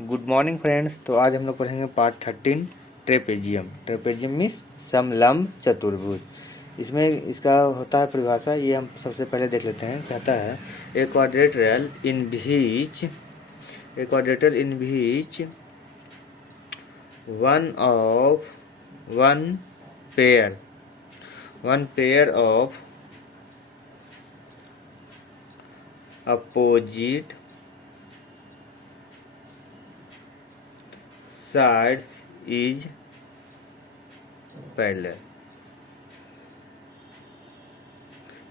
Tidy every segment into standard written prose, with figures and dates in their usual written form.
Good morning friends. तो आज हम लोग पढ़ेंगे पार्ट 13 ट्रेपेजियम। ट्रेपेजियम मीन्स समलंब चतुर्भुज। इसमें इसका होता है परिभाषा, ये हम सबसे पहले देख लेते हैं। कहता है a quadrilateral in which one pair of opposite sides is parallel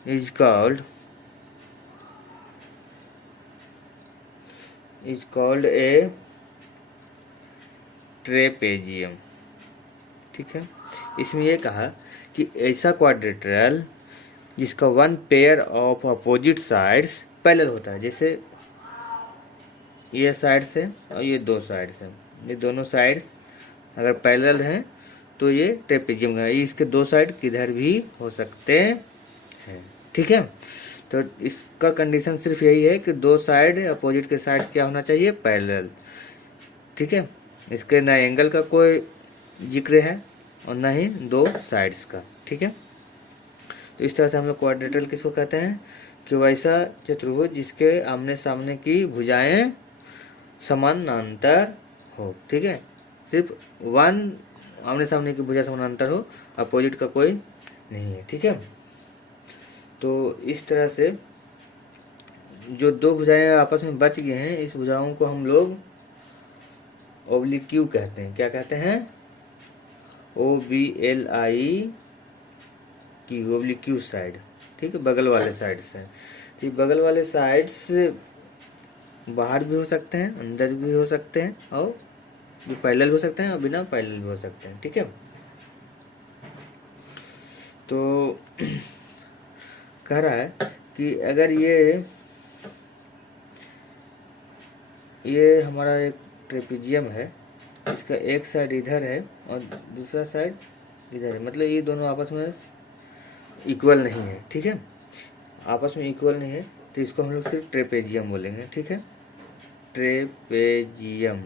is called a trapezium. ठीक है, इसमें ये कहा कि ऐसा क्वाड्रिलेटरल जिसका one pair of opposite sides parallel होता है। जैसे ये साइड्स है और ये दो साइड्स हैं, ये दोनों साइड्स अगर पैरेलल हैं तो ये ट्रेपेजियम है। इसके दो साइड किधर भी हो सकते हैं। ठीक है, तो इसका कंडीशन सिर्फ यही है कि दो साइड अपोजिट के साइड क्या होना चाहिए, पैरेलल। ठीक है, इसके ना एंगल का कोई जिक्र है और ना ही दो साइड्स का। ठीक है, तो इस तरह से हम लोग क्वाड्रिलेटरल किसको कहते हैं कि वैसा चतुर्भुज जिसके आमने सामने की भुजाएं समानांतर हो। ठीक है, सिर्फ वन आमने सामने की भुजा समानांतर हो, अपोजिट का कोई नहीं है। ठीक है, तो इस तरह से जो दो भुजाएं आपस में बच गए हैं, इस भुजाओं को हम लोग ओब्लिक्यू कहते हैं। क्या कहते हैं? OBLI की ओब्लिक्यू साइड। ठीक है, बगल वाले साइड से। तो बगल वाले साइड्स बाहर भी हो सकते हैं, अंदर भी हो सकते हैं, और भी पैरेलल हो सकते हैं और बिना पैरेलल भी हो सकते हैं। ठीक है, तो कह रहा है कि अगर ये हमारा एक ट्रेपेजियम है, इसका एक साइड इधर है और दूसरा साइड इधर है, मतलब ये दोनों आपस में इक्वल नहीं है। ठीक है, आपस में इक्वल नहीं है तो इसको हम लोग सिर्फ ट्रेपेजियम बोलेंगे। ठीक है, ट्रेपेजियम।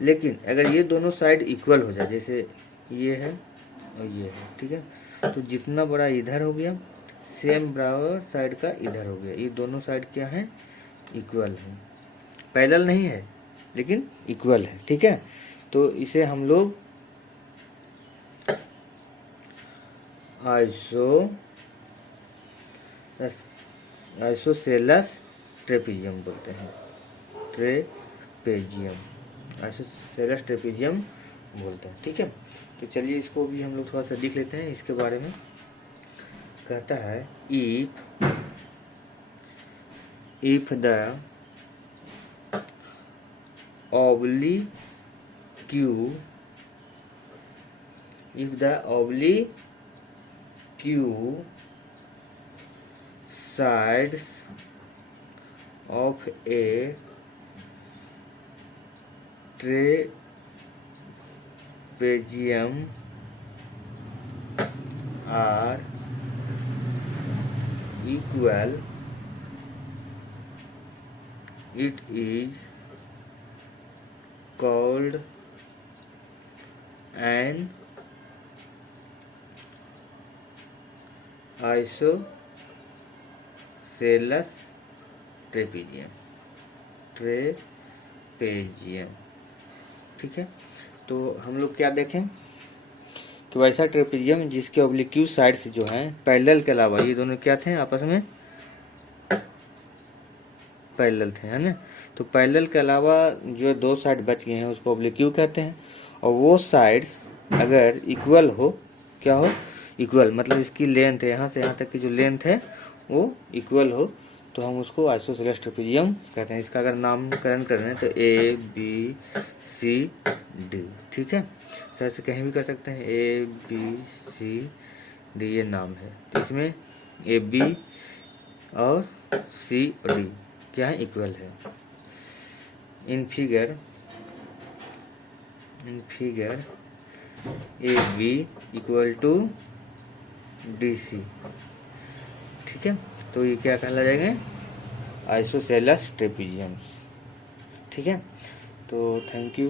लेकिन अगर ये दोनों साइड इक्वल हो जाए, जैसे ये है और ये है, ठीक है, तो जितना बड़ा इधर हो गया सेम बराबर साइड का इधर हो गया। ये दोनों साइड क्या है, इक्वल है, पैरेलल नहीं है लेकिन इक्वल है। ठीक है, तो इसे हम लोग आइसोसेलेस ट्रेपेजियम बोलते हैं। आइसोसेलेस ट्रेपेजियम बोलते हैं। ठीक है, तो चलिए इसको भी हम लोग थोड़ा सा लिख लेते हैं इसके बारे में। कहता है if the oblique sides of a trapezium are equal, it is called an isosceles trapezium. ठीक है, तो हम लोग क्या देखें कि वैसा ट्रेपेजियम जिसके ऑब्लिक्यू साइड्स जो हैं पैरेलल के अलावा, ये दोनों क्या थे, आपस में पैरेलल थे, है ना। तो पैरेलल के अलावा जो दो साइड बच गए हैं उसको ऑब्लिक्यू कहते हैं। और वो साइड्स अगर इक्वल हो, क्या हो, इक्वल, मतलब इसकी लेंथ है, यहाँ से यहाँ तक की जो लेंथ है वो इक्वल हो, तो हम उसको आइसोसेलेस ट्रेपेजियम कहते हैं। इसका अगर नामकरण करें तो ABCD। ठीक है, सर से कहीं भी कर सकते हैं, ABCD ये नाम है। तो इसमें AB और C और D क्या है, इक्वल है। In figure AB equal to DC। ठीक है, तो ये क्या कहला जाएंगे, आइसोसेलेस ट्रेपेजियम्स। ठीक है, तो थैंक यू।